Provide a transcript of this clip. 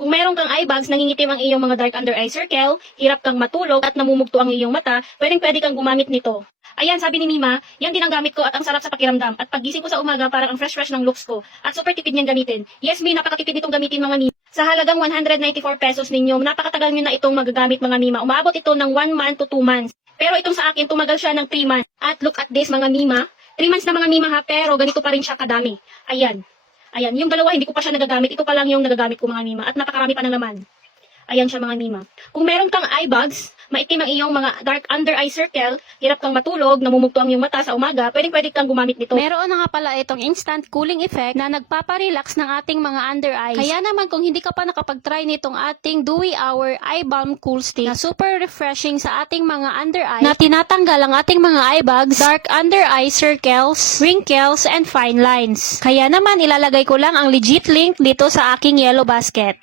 Kung meron kang eye bags, nangingitim ang iyong mga dark under eye circle, hirap kang matulog at namumugto ang iyong mata, pwede kang gumamit nito. Ayan, sabi ni Mima, yan din ang gamit ko at ang sarap sa pakiramdam. At pagising ko sa umaga, parang ang fresh ng looks ko. At super tipid niyang gamitin. Yes, Mi, napakatipid nitong gamitin mga Mima. Sa halagang 194 pesos ninyo, napakatagal nyo na itong magagamit mga Mima. Umabot ito ng 1 month to 2 months. Pero itong sa akin, tumagal siya ng 3 months. At look at this mga Mima. 3 months na mga Mima ha, pero ganito pa rin siya kadami. Ayan. Ayan, yung dalawa hindi ko pa siya nagagamit. Ito pa lang yung nagagamit ko mga Mima. At napakarami pa ng laman. Ayan siya mga Mima. Kung meron kang eye bags, maitim ang iyong mga dark under eye circle, hirap kang matulog, namumugto ang iyong mata sa umaga, pwede kang gumamit nito. Meron na nga pala itong instant cooling effect na nagpaparelax ng ating mga under eyes. Kaya naman kung hindi ka pa nakapag-try nitong ating Dewy Hour Eye Balm Cool Stick na super refreshing sa ating mga under eyes na tinatanggal ang ating mga eye bags, dark under eye circles, wrinkles, and fine lines. Kaya naman ilalagay ko lang ang legit link dito sa aking yellow basket.